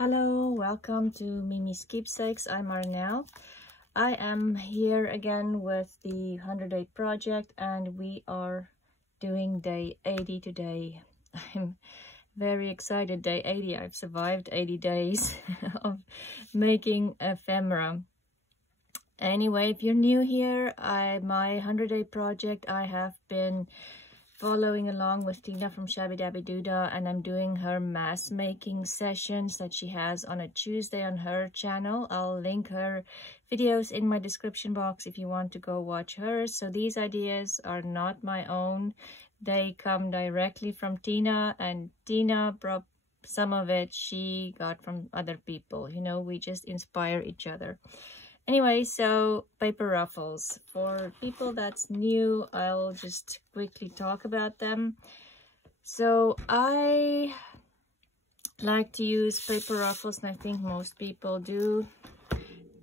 Hello, welcome to Mimi's Keepsakes. I'm Arnell. I am here again with the 100-day project, and we are doing day 80 today. I'm very excited. Day 80. I've survived 80 days of making ephemera. Anyway, if you're new here, my 100-day project, I have been following along with Tina from Shabby Dabby Doodah, and I'm doing her mask making sessions that she has on a Tuesday on her channel. I'll link her videos in my description box if you want to go watch hers. So these ideas are not my own. They come directly from Tina, and Tina brought some of it she got from other people. You know, we just inspire each other. Anyway, so paper ruffles. For people that's new, I'll just quickly talk about them. So I like to use paper ruffles, and I think most people do,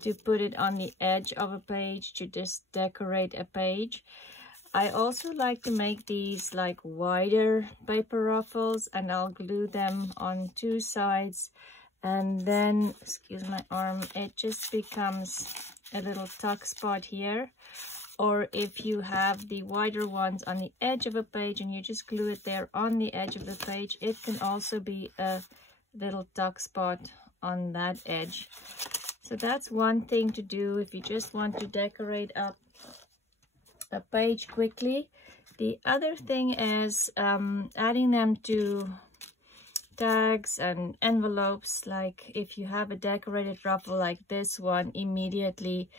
to put it on the edge of a page to just decorate a page. I also like to make these like wider paper ruffles, and I'll glue them on two sides. And then, excuse my arm, it just becomes a little tuck spot here. Or if you have the wider ones on the edge of a page and you just glue it there on the edge of the page, it can also be a little tuck spot on that edge. So that's one thing to do if you just want to decorate up a page quickly. The other thing is adding them to tags and envelopes. Like if you have a decorated ruffle like this one, immediately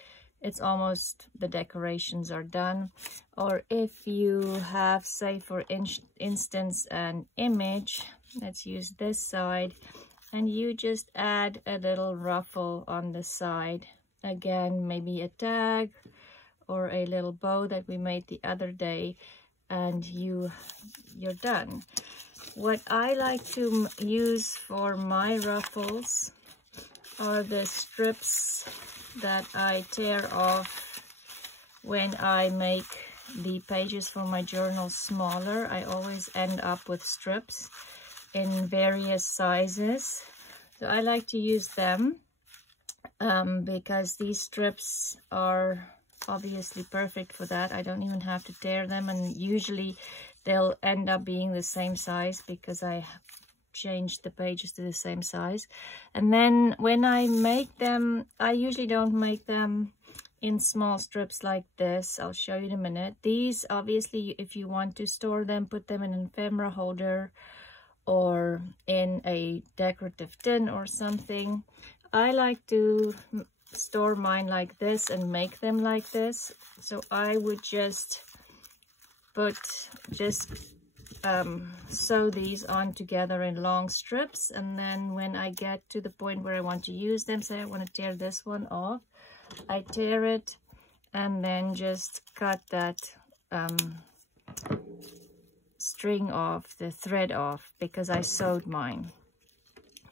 it's almost the decorations are done. Or if you have, say for instance, an image, let's use this side, and you just add a little ruffle on the side, again maybe a tag or a little bow that we made the other day, and you're done. What I like to use for my ruffles are the strips that I tear off when I make the pages for my journal smaller. I always end up with strips in various sizes. So I like to use them because these strips are obviously perfect for that. I don't even have to tear them, and usually they'll end up being the same size because I changed the pages to the same size. And then when I make them, I usually don't make them in small strips like this. I'll show you in a minute. These, obviously, if you want to store them, put them in an ephemera holder or in a decorative tin or something. I like to store mine like this and make them like this. So I would just sew these on together in long strips, and then when I get to the point where I want to use them, say I want to tear this one off, I tear it and then just cut that string off, the thread off, because I sewed mine.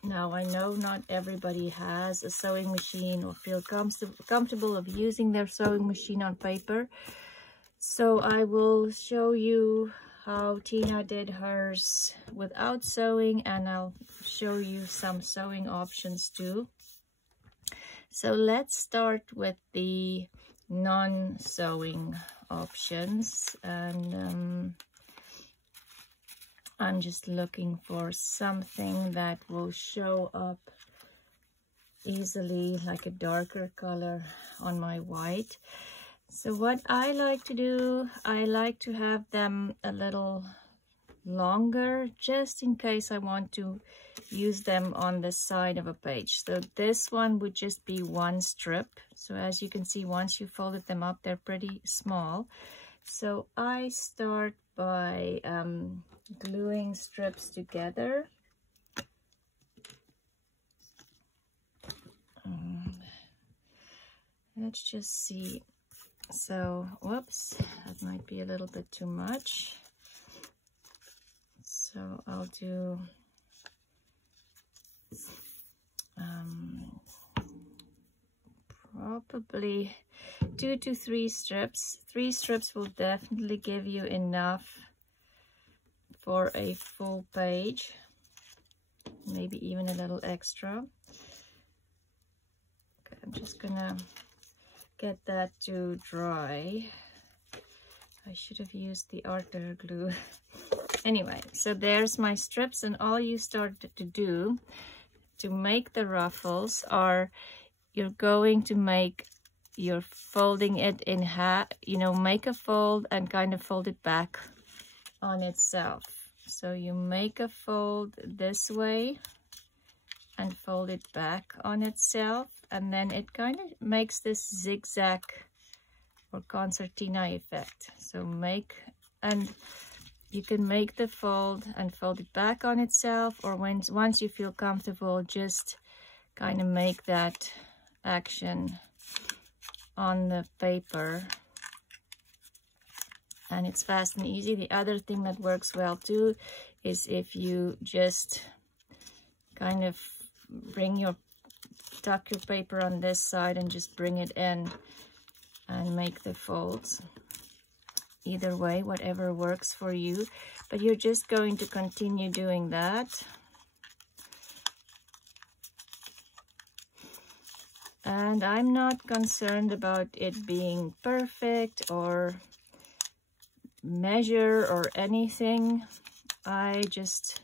Now I know not everybody has a sewing machine or feel comfortable of using their sewing machine on paper. So I will show you how Tina did hers without sewing, and I'll show you some sewing options too. So let's start with the non-sewing options, and I'm just looking for something that will show up easily, like a darker color on my white. So what I like to do, I like to have them a little longer, just in case I want to use them on the side of a page. So this one would just be one strip. So as you can see, once you folded them up, they're pretty small. So I start by gluing strips together. Let's just see. So, whoops, that might be a little bit too much. So I'll do probably 2 to 3 strips. 3 strips will definitely give you enough for a full page. maybe even a little extra. Okay, I'm just gonna get that to dry. I should have used the art glue. Anyway, so there's my strips, and all you start to do to make the ruffles are you're going to make, you're folding it in half, you know, make a fold and kind of fold it back on itself. So you make a fold this way and fold it back on itself, and then it kind of makes this zigzag or concertina effect. So make, and you can make the fold and fold it back on itself, or once you feel comfortable, just kind of make that action on the paper, and it's fast and easy. The other thing that works well too is if you just kind of tuck your paper on this side and just bring it in and make the folds. Either way, whatever works for you, but you're just going to continue doing that. And I'm not concerned about it being perfect or measure or anything. I just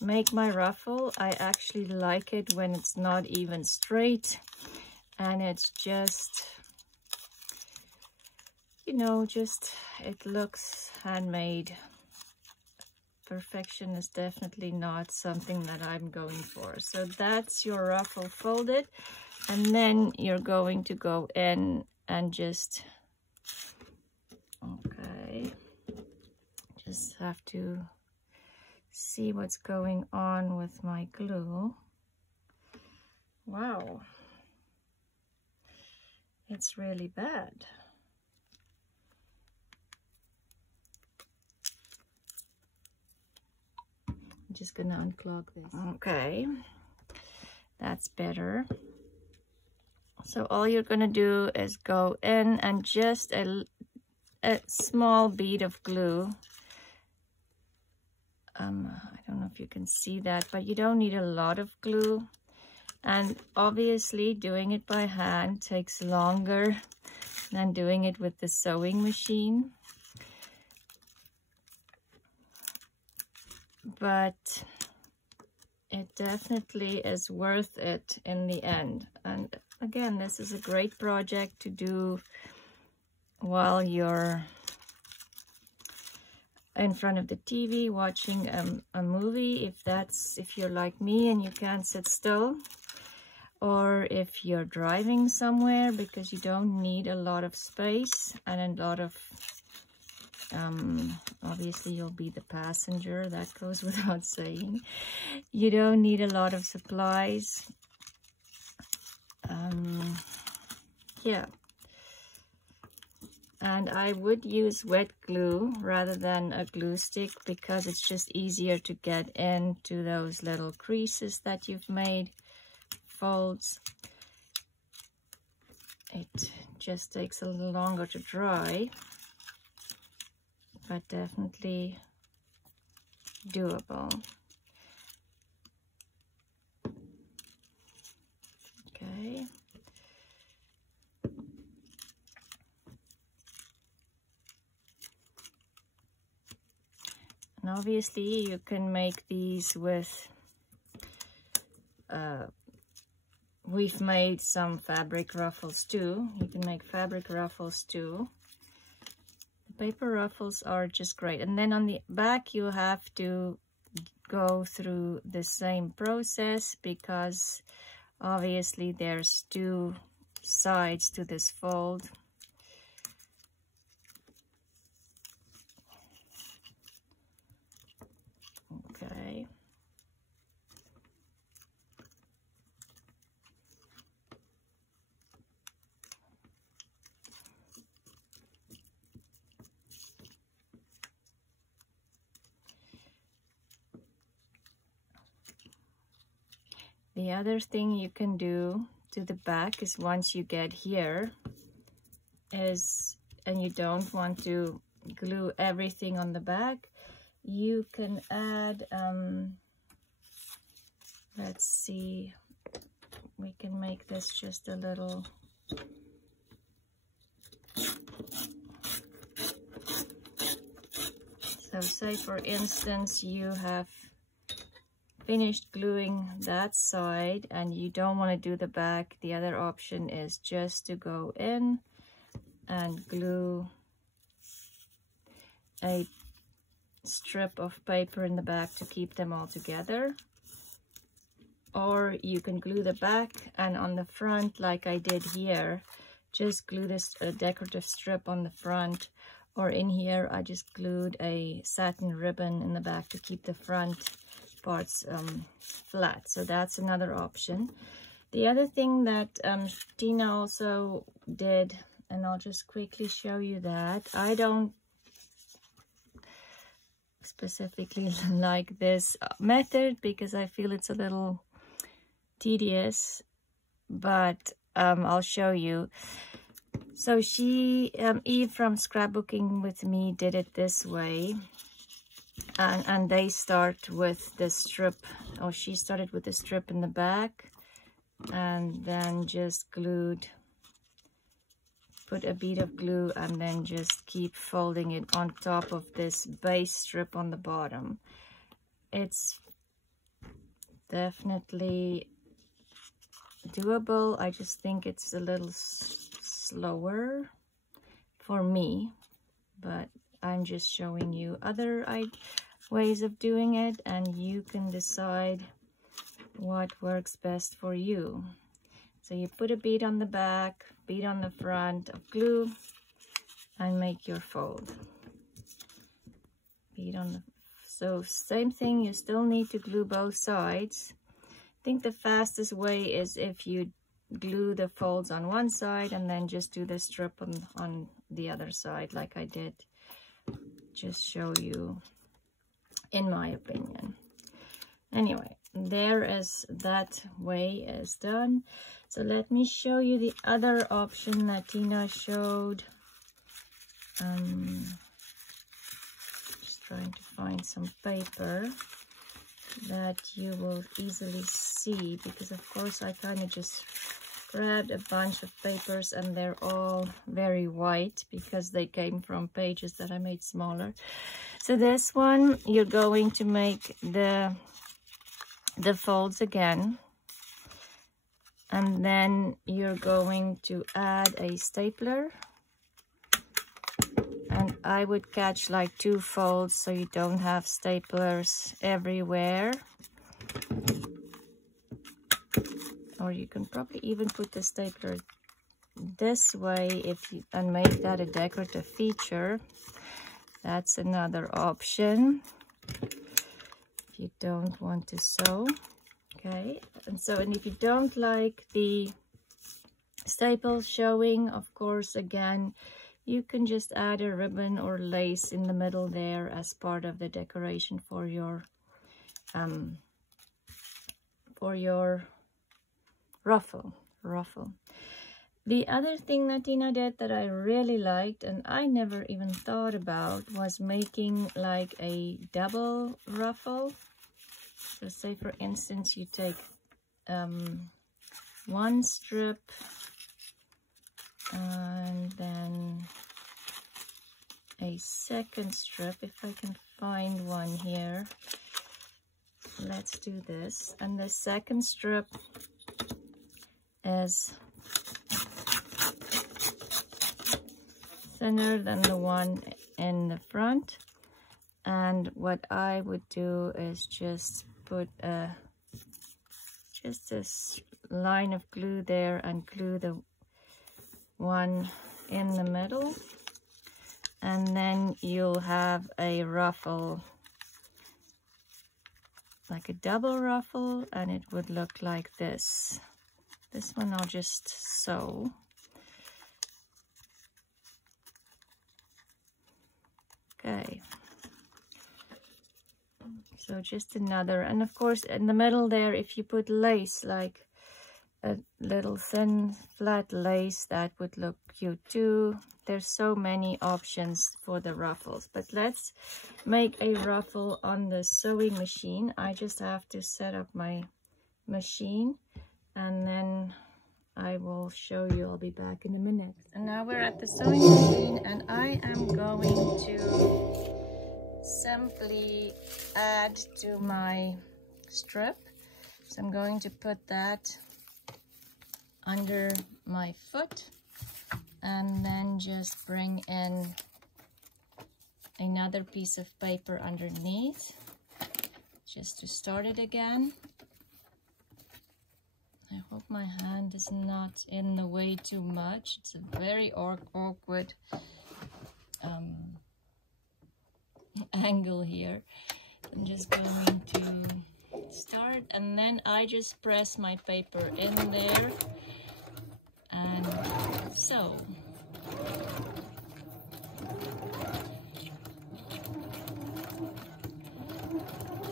make my ruffle. I actually like it when it's not even straight and it's just, you know, just it looks handmade. Perfection is definitely not something that I'm going for. So that's your ruffle folded, and then you're going to go in and just, okay, just have to see what's going on with my glue. Wow, it's really bad. I'm just gonna unclog this. Okay, that's better. So all you're gonna do is go in and just a small bead of glue. I don't know if you can see that, but you don't need a lot of glue. And obviously doing it by hand takes longer than doing it with the sewing machine. But it definitely is worth it in the end. And again, this is a great project to do while you're in front of the TV watching a movie, if you're like me and you can't sit still, or if you're driving somewhere, because you don't need a lot of space and a lot of obviously you'll be the passenger, that goes without saying. You don't need a lot of supplies. Yeah, and I would use wet glue rather than a glue stick, because it's just easier to get into those little creases that you've made, folds. It just takes a little longer to dry, but definitely doable. Okay. And obviously you can make these with, we've made some fabric ruffles too. You can make fabric ruffles too. Paper ruffles are just great. And then on the back you have to go through the same process, because obviously there's two sides to this fold. Okay. The other thing you can do to the back is, once you get here, and you don't want to glue everything on the back, you can add Let's see, we can make this just a little. So say for instance you have finished gluing that side and you don't want to do the back. The other option is just to go in and glue a strip of paper in the back to keep them all together. Or you can glue the back, and on the front, like I did here, just glue this decorative strip on the front. Or in here, I just glued a satin ribbon in the back to keep the front parts flat. So that's another option. The other thing that Tina also did, and I'll just quickly show you that. I don't specifically like this method because I feel it's a little tedious, but I'll show you. So she, Eve from Scrapbooking with Me, did it this way, and they start with the strip, or she started with the strip in the back, and then just glued, put a bead of glue, and then just keep folding it on top of this base strip on the bottom. It's definitely doable. I just think it's a little slower for me, but I'm just showing you other ways of doing it, and you can decide what works best for you. So you put a bead on the back, bead on the front of glue, and make your fold. Bead on the, so same thing, you still need to glue both sides. I think the fastest way is if you glue the folds on one side and then just do the strip on the other side, like I did. Just show you, in my opinion. Anyway, there is, that way is done. So let me show you the other option that Tina showed. Just trying to find some paper that you will easily see, because of course I kind of just grabbed a bunch of papers and they're all very white because they came from pages that I made smaller. So this one, you're going to make the folds again, and then you're going to add a stapler, and I would catch like 2 folds so you don't have staplers everywhere. Or you can probably even put the stapler this way if you, and make that a decorative feature. That's another option if you don't want to sew. Okay, and so, and if you don't like the staples showing, of course, again, you can just add a ribbon or lace in the middle there as part of the decoration for your ruffle. The other thing that Tina did that I really liked, and I never even thought about, was making like a double ruffle. So say for instance you take one strip and then a second strip, if I can find one here. Let's do this, and the second strip is thinner than the one in the front, and what I would do is just put just this line of glue there and glue the one in the middle, and then you'll have a ruffle, like a double ruffle, and it would look like this. This one I'll just sew. Okay. So just another, and of course in the middle there, if you put lace, like a little thin flat lace, that would look cute too. There's so many options for the ruffles, but let's make a ruffle on the sewing machine. I just have to set up my machine, and then I will show you. I'll be back in a minute. And now we're at the sewing machine, and I am going to simply add to my strip. So I'm going to put that under my foot and then just bring in another piece of paper underneath just to start it again. I hope my hand is not in the way too much. It's a very awkward angle here. I'm just going to start, and then I just press my paper in there and sew.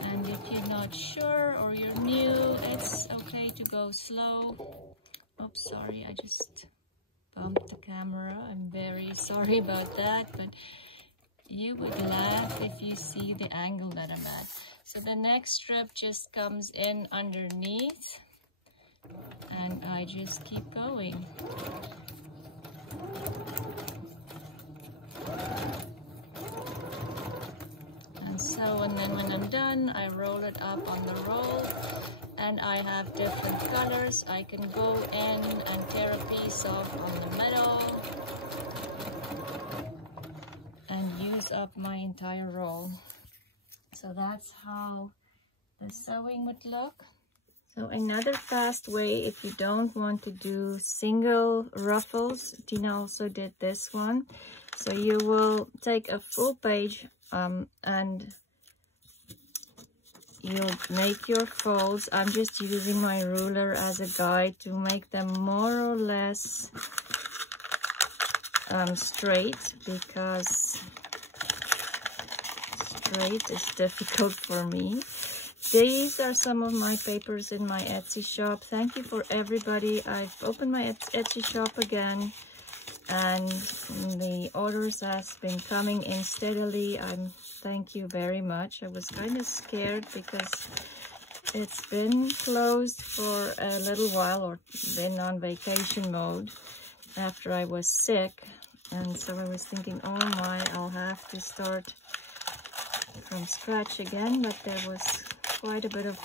And if you're not sure or you're new, it's okay to go slow. Oops, sorry, I just bumped the camera. I'm very sorry about that, but you would laugh if you see the angle that I'm at. So the next strip just comes in underneath, and I just keep going. And so, and then when I'm done, I roll it up on the roll, and I have different colors. I can go in and tear a piece off on the middle and use up my entire roll. So that's how the sewing would look. So another fast way, if you don't want to do single ruffles, Tina also did this one. So you will take a full page and you'll make your folds. I'm just using my ruler as a guide to make them more or less straight, because straight is difficult for me. These are some of my papers in my Etsy shop. Thank you for everybody. I've opened my Etsy shop again, and the orders has been coming in steadily. Thank you very much. I was kind of scared because it's been closed for a little while, or been on vacation mode after I was sick. And so I was thinking, oh my, I'll have to start from scratch again, but there was quite a bit of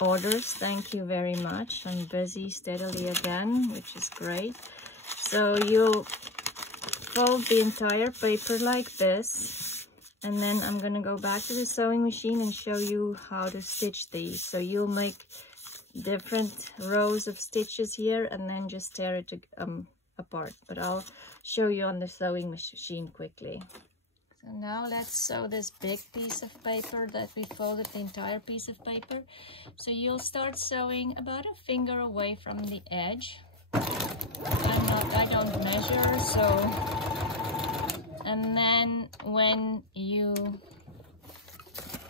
orders. Thank you very much. I'm busy steadily again, which is great. So you'll fold the entire paper like this, and then I'm going to go back to the sewing machine and show you how to stitch these. So you'll make different rows of stitches here and then just tear it apart, but I'll show you on the sewing machine quickly. So now let's sew this big piece of paper that we folded, the entire piece of paper. So you'll start sewing about a finger away from the edge. I don't measure, so, and then when you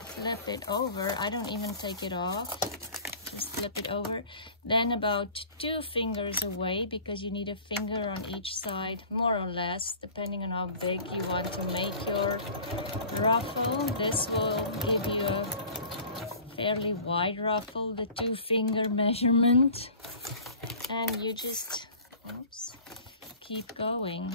flip it over, I don't even take it off, just flip it over, then about 2 fingers away, because you need a finger on each side, more or less, depending on how big you want to make your ruffle. This will give you a fairly wide ruffle, the 2-finger measurement, and you just, oops, keep going.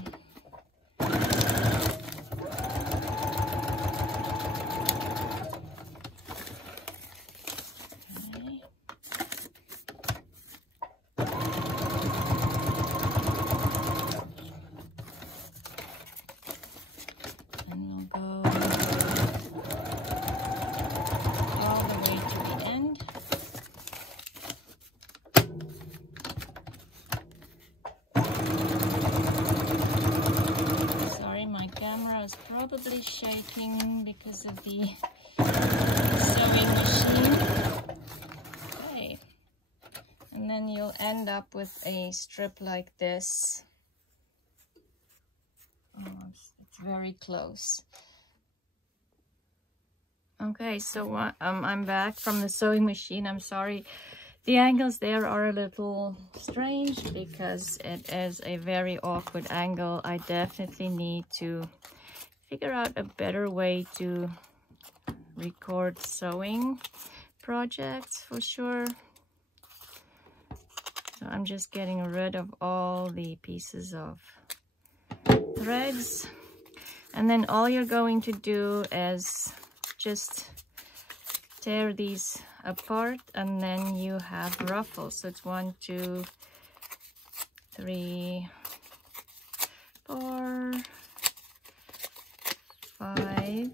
Probably shaking because of the sewing machine. Okay, and then you'll end up with a strip like this. Oh, it's very close. Okay, so I'm back from the sewing machine. I'm sorry, the angles there are a little strange because it is a very awkward angle. I definitely need to figure out a better way to record sewing, projects for sure. So I'm just getting rid of all the pieces of threads. And then all you're going to do is just tear these apart, and then you have ruffles. So it's 1, 2, 3, 4, 5,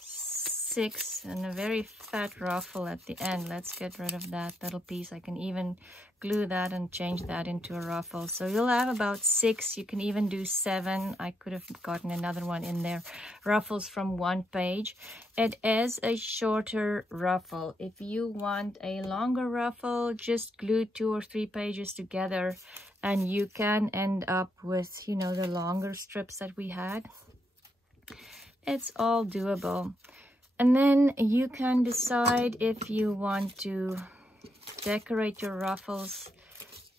6, and a very fat ruffle at the end. Let's get rid of that little piece. I can even glue that and change that into a ruffle. So you'll have about 6. You can even do 7. I could have gotten another one in there. Ruffles from 1 page. It is a shorter ruffle. If you want a longer ruffle, just glue 2 or 3 pages together and you can end up with, you know, the longer strips that we had. It's all doable. And then you can decide if you want to decorate your ruffles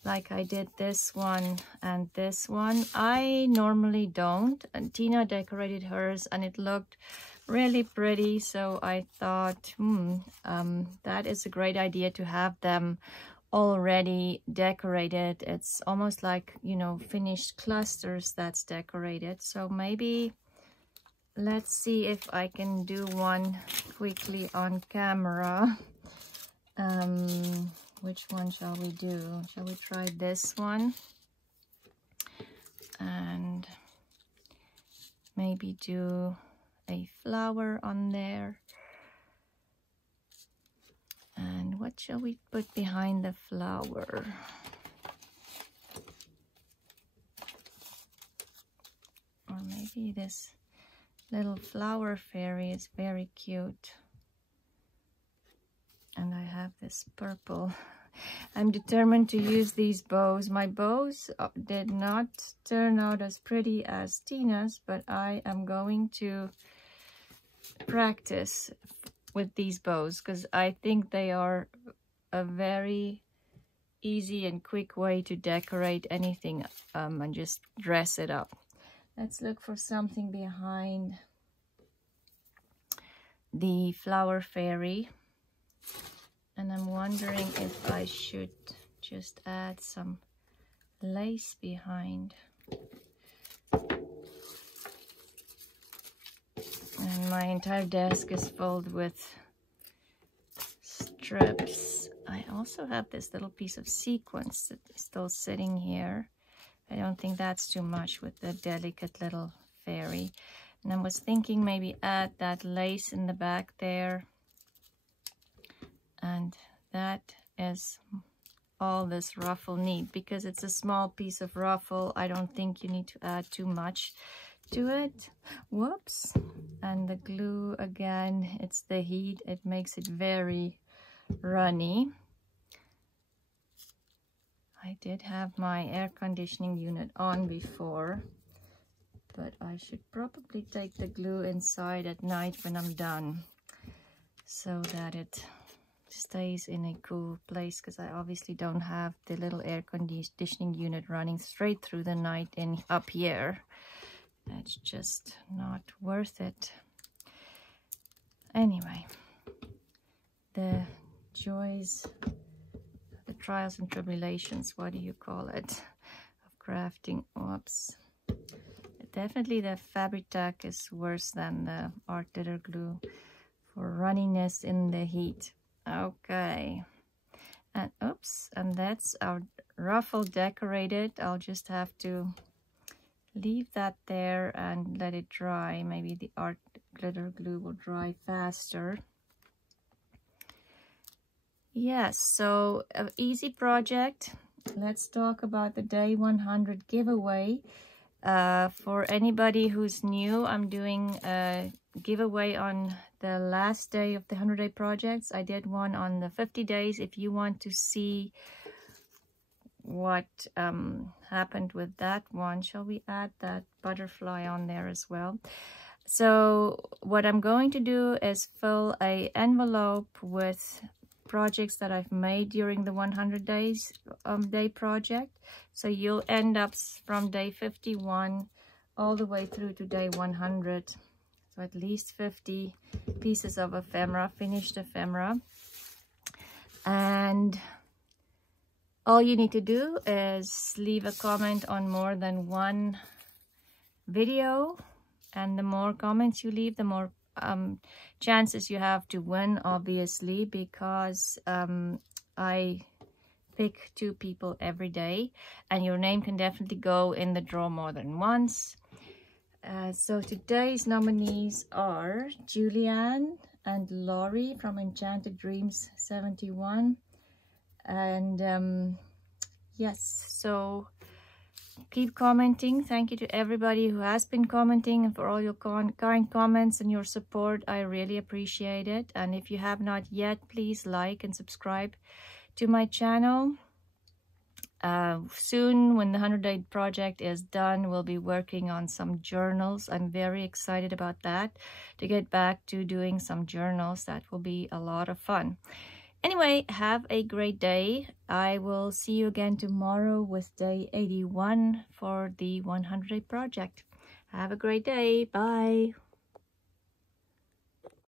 like I did this one and this one. I normally don't, and Tina decorated hers and it looked really pretty, so I thought that is a great idea to have them already decorated. It's almost like, you know, finished clusters that's decorated. So maybe let's see if I can do one quickly on camera. Which one shall we do? Shall we try this one? And maybe do a flower on there. And what shall we put behind the flower? Or maybe this little flower fairy is very cute. And I have this purple. I'm determined to use these bows. My bows did not turn out as pretty as Tina's, but I am going to practice with these bows because I think they are a very easy and quick way to decorate anything and just dress it up. Let's look for something behind the flower fairy. And I'm wondering if I should just add some lace behind. And my entire desk is filled with strips. I also have this little piece of sequins that is still sitting here. I don't think that's too much with the delicate little fairy. And I was thinking maybe add that lace in the back there. And that is all this ruffle needs, because it's a small piece of ruffle. I don't think you need to add too much to it. Whoops. And the glue again, it's the heat, it makes it very runny. I did have my air conditioning unit on before, but I should probably take the glue inside at night when I'm done so that it stays in a cool place, because I obviously don't have the little air conditioning unit running straight through the night in up here. It's just not worth it. Anyway, the joys, the trials and tribulations, what do you call it, of crafting. Oops. Definitely the Fabri-Tac is worse than the art glitter glue for runniness in the heat. Okay, and oops, and that's our ruffle decorated. I'll just have to leave that there and let it dry. Maybe the art glitter glue will dry faster. Yes, so an easy project. Let's talk about the day 100 giveaway. For anybody who's new, I'm doing a giveaway on the last day of the 100-day projects. I did one on the 50 days. If you want to see what happened with that one, shall we add that butterfly on there as well? So what I'm going to do is fill an envelope with projects that I've made during the 100 days day project. So you'll end up from day 51 all the way through to day 100. So So at least 50 pieces of ephemera, finished ephemera. And all you need to do is leave a comment on more than one video, and the more comments you leave, the more chances you have to win, obviously, because I pick 2 people every day, and your name can definitely go in the draw more than once. So today's nominees are Julieanne and Laurie from Enchanted Dreams 71. And yes, so keep commenting. Thank you to everybody who has been commenting and for all your kind comments and your support. I really appreciate it. And if you have not yet, please like and subscribe to my channel. Soon, when the 100-day project is done, we'll be working on some journals. I'm very excited about that, to get back to doing some journals. That will be a lot of fun. Anyway, have a great day. I will see you again tomorrow with day 81 for the 100-day project. Have a great day. Bye.